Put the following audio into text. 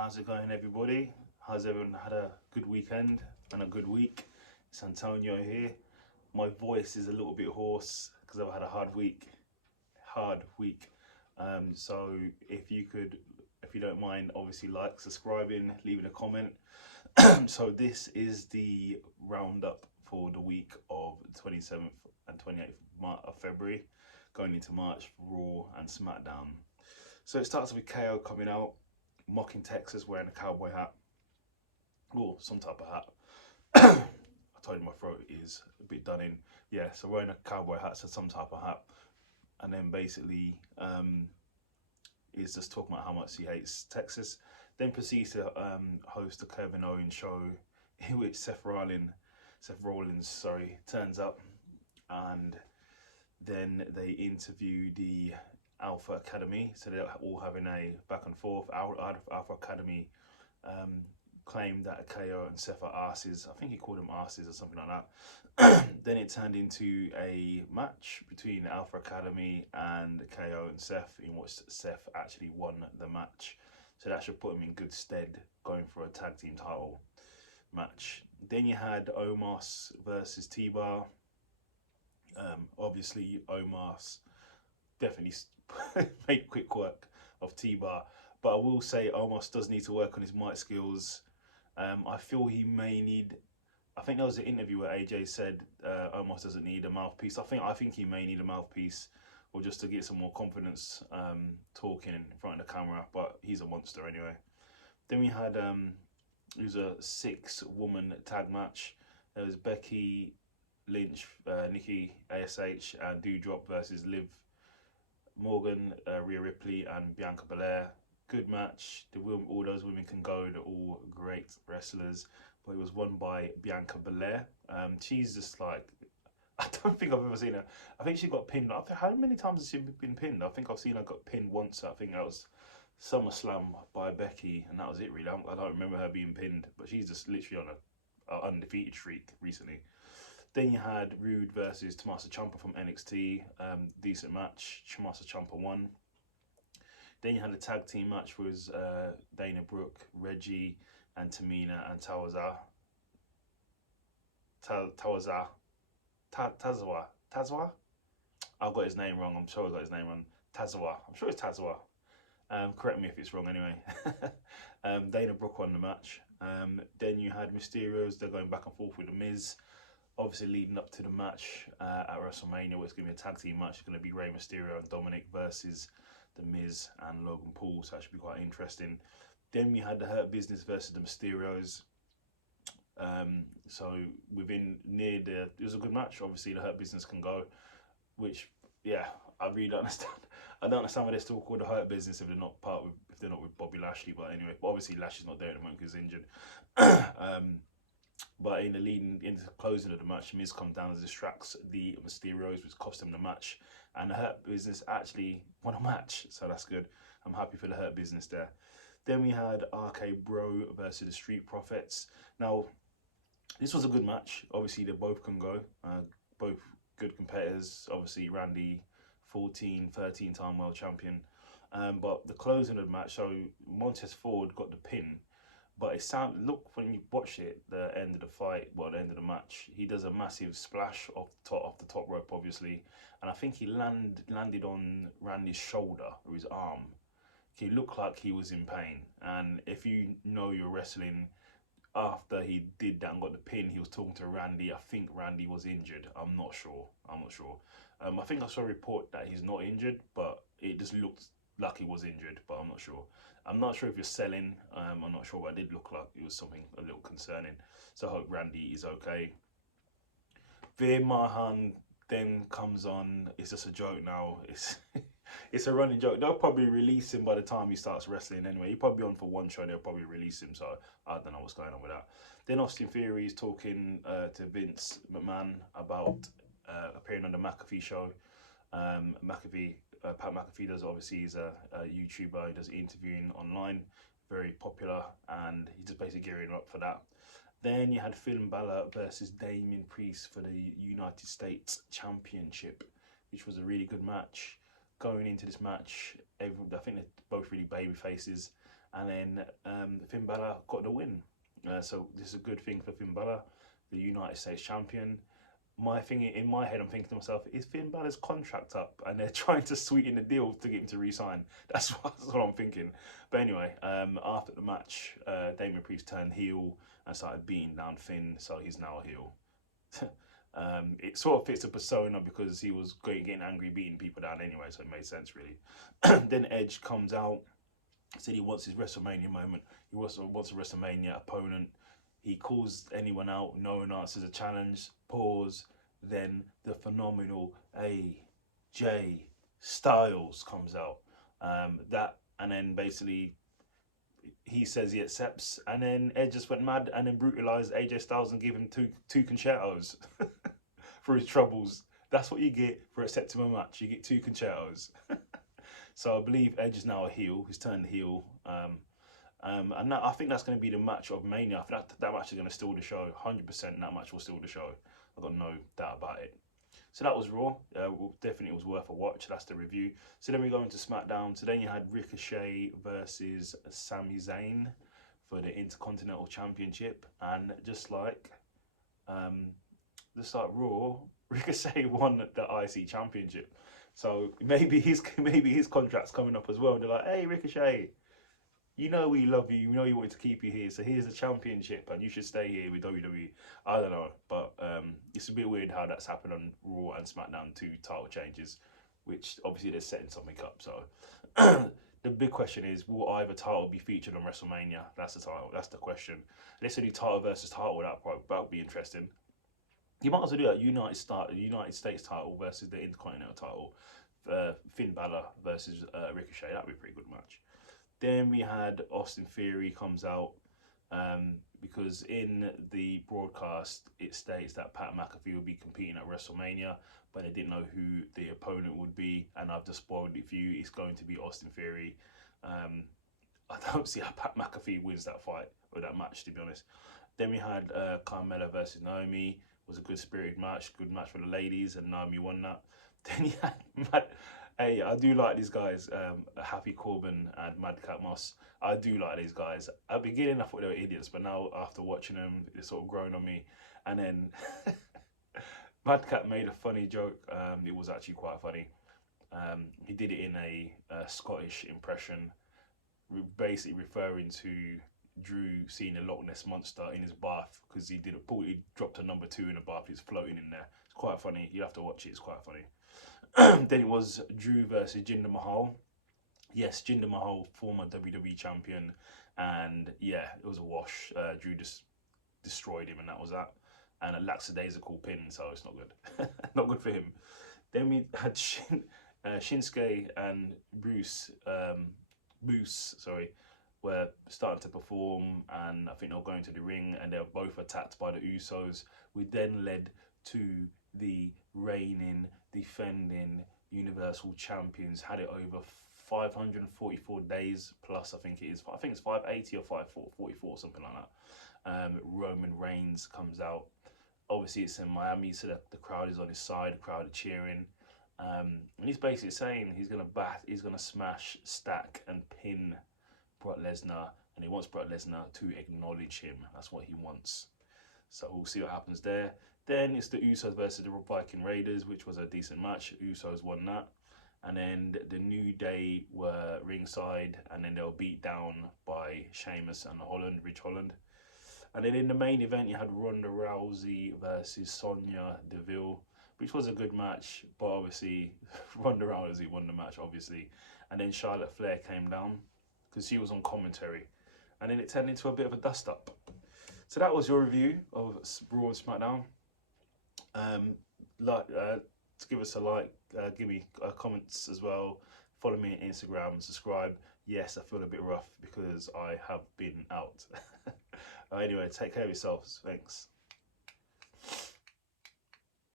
How's it going, everybody? How's everyone had a good weekend and a good week? It's Antonio here. My voice is a little bit hoarse because I've had a hard week. Hard week. So if you don't mind, obviously like, subscribing, leaving a comment. So this is the roundup for the week of 27th and 28th of February, going into March, Raw and Smackdown. So it starts with KO coming out, mocking Texas, wearing a cowboy hat, or some type of hat. I told you my throat is a bit done in. Yeah, so wearing a cowboy hat, so some type of hat, and then basically is just talking about how much he hates Texas. Then proceeds to host the Kevin Owens show, in which Seth Rollins, turns up, and then they interview the Alpha Academy. So they're all having a back and forth. Alpha Academy claimed that KO and Seth are asses. I think he called them asses or something like that. Then it turned into a match between Alpha Academy and KO and Seth, in which Seth actually won the match. So that should put him in good stead going for a tag team title match. Then you had Omos versus T-Bar. Obviously, Omos definitely made quick work of T-Bar. But I will say Omos does need to work on his mic skills. I feel he may need... I think there was an interview where AJ said Omos doesn't need a mouthpiece. I think he may need a mouthpiece, or just to get some more confidence talking in front of the camera. But he's a monster anyway. Then we had it was a 6-woman tag match. There was Becky Lynch, Nikki ASH, and Doudrop versus Liv Morgan, Rhea Ripley, and Bianca Belair. Good match. All those women can go. They're all great wrestlers. But it was won by Bianca Belair. She's just like, I don't think I've ever seen her. I think she got pinned. How many times has she been pinned? I think I've seen her got pinned once. I think that was SummerSlam by Becky, and that was it really. I don't remember her being pinned, but she's just literally on an undefeated streak recently. Then you had Rude versus Tommaso Ciampa from NXT. Decent match. Tommaso Ciampa won. Then you had a tag team match with Dana Brooke, Reggie, and Tamina and Tazawa. I've got his name wrong. I'm sure I got his name wrong. Tazawa. I'm sure it's Tazawa. Correct me if it's wrong anyway. Dana Brooke won the match. Then you had Mysterios. They're going back and forth with The Miz. Obviously leading up to the match at WrestleMania, where it's going to be a tag team match. It's going to be Rey Mysterio and Dominic versus The Miz and Logan Paul. So that should be quite interesting. Then we had the Hurt Business versus the Mysterios. So it was a good match. Obviously the Hurt Business can go, which, yeah, I really don't understand. I don't understand why they're still called the Hurt Business if they're not with Bobby Lashley. But anyway, obviously Lashley's not there at the moment because he's injured. But into the closing of the match, Miz comes down and distracts the Mysterios, which cost them the match. And the Hurt Business actually won a match, so that's good. I'm happy for the Hurt Business there. Then we had RK Bro versus the Street Profits. Now, this was a good match. Obviously, they both can go. Both good competitors. Obviously, Randy, 13-time world champion. But the closing of the match, so Montez Ford got the pin. But look, when you watch it, the end of the fight, the end of the match, he does a massive splash off the top rope, obviously. And I think he landed on Randy's shoulder or his arm. He looked like he was in pain. And if you know you're wrestling, after he did that and got the pin, he was talking to Randy. I think Randy was injured. I'm not sure. I think I saw a report that he's not injured, but it just looked like he was injured, but I'm not sure. I'm not sure if you're selling. I'm not sure, but it did look like it was something a little concerning. So I hope Randy is okay. Veer Mahan then comes on. It's just a joke now. It's a running joke. They'll probably release him by the time he starts wrestling anyway. He'll probably be on for one show. They'll probably release him. So I don't know what's going on with that. Then Austin Theory is talking to Vince McMahon about appearing on the McAfee show. Pat McAfee does, obviously, he's a YouTuber. He does interviewing online, very popular, and he's just basically gearing up for that. Then you had Finn Balor versus Damian Priest for the United States Championship, which was a really good match. Going into this match, I think they're both really baby faces, and then Finn Balor got the win. So this is a good thing for Finn Balor, the United States champion. My thing in my head, I'm thinking to myself, is Finn Balor's contract up and they're trying to sweeten the deal to get him to re-sign? That's what I'm thinking. But anyway, after the match, Damian Priest turned heel and started beating down Finn, so he's now a heel. It sort of fits the persona because he was getting angry, beating people down anyway, so it made sense really. Then Edge comes out, said he wants his WrestleMania moment. He also wants a WrestleMania opponent. He calls anyone out, no one answers a challenge, pause, then the phenomenal AJ Styles comes out. And then basically he says he accepts, and then Edge just went mad and then brutalized AJ Styles and gave him two concertos for his troubles. That's what you get for accepting a match. You get two concertos. So I believe Edge is now a heel. He's turned heel. And I think that's going to be the match of Mania. I think that match is going to steal the show. 100% that match will steal the show. I've got no doubt about it. So that was Raw. Definitely was worth a watch. That's the review. So then we go into SmackDown. So then you had Ricochet versus Sami Zayn for the Intercontinental Championship. And just like Raw, Ricochet won the IC Championship. So maybe his contract's coming up as well. And they're like, hey, Ricochet, you know we love you. We know you wanted to keep you here. So here's a championship, and you should stay here with WWE. I don't know, but it's a bit weird how that's happened on Raw and SmackDown, 2 title changes, which obviously they're setting something up. So the big question is, will either title be featured on WrestleMania? That's the title. That's the question. Let's do title versus title. That would be interesting. You might as well do that United States title versus the Intercontinental title. Finn Balor versus Ricochet. That'd be a pretty good match. Then we had Austin Theory comes out because in the broadcast it states that Pat McAfee will be competing at WrestleMania, but they didn't know who the opponent would be, and I've just spoiled it for you. It's going to be Austin Theory. I don't see how Pat McAfee wins that fight or that match, to be honest. Then we had Carmella versus Naomi. It was a good spirited match, good match for the ladies, and Naomi won that. Then you had Hey, I do like these guys, Happy Corbin and Madcap Moss. I do like these guys. At the beginning, I thought they were idiots, but now after watching them, it's sort of grown on me. And then Madcap made a funny joke. It was actually quite funny. He did it in a Scottish impression, basically referring to Drew seeing a Loch Ness monster in his bath because he dropped a number 2 in the bath. He's floating in there. It's quite funny. You have to watch it. It's quite funny. Then it was Drew versus Jinder Mahal. Yes, Jinder Mahal, former WWE champion, and yeah, it was a wash. Drew just destroyed him, and that was that. And a lackadaisical pin, so it's not good. Not good for him. Then we had Shinsuke and Bruce, were starting to perform, and I think they were going to the ring, and they were both attacked by the Usos. We then led to the reigning, defending Universal Champions, had it over 544 days plus, I think it's 580 or 544, something like that. Roman Reigns comes out. Obviously it's in Miami, so the crowd is on his side, the crowd are cheering. And he's basically saying he's gonna smash, stack and pin Brock Lesnar, and he wants Brock Lesnar to acknowledge him. That's what he wants. So we'll see what happens there. Then it's the Usos versus the Viking Raiders, which was a decent match. Usos won that. And then the New Day were ringside, and then they were beat down by Sheamus and Ridge Holland. And then in the main event, you had Ronda Rousey versus Sonya Deville, which was a good match, but obviously Ronda Rousey won the match, obviously. And then Charlotte Flair came down because she was on commentary. And then it turned into a bit of a dust-up. So that was your review of Raw and SmackDown. Give us a like, give me comments as well. Follow me on Instagram, subscribe. Yes, I feel a bit rough because I have been out. Anyway, take care of yourselves. Thanks.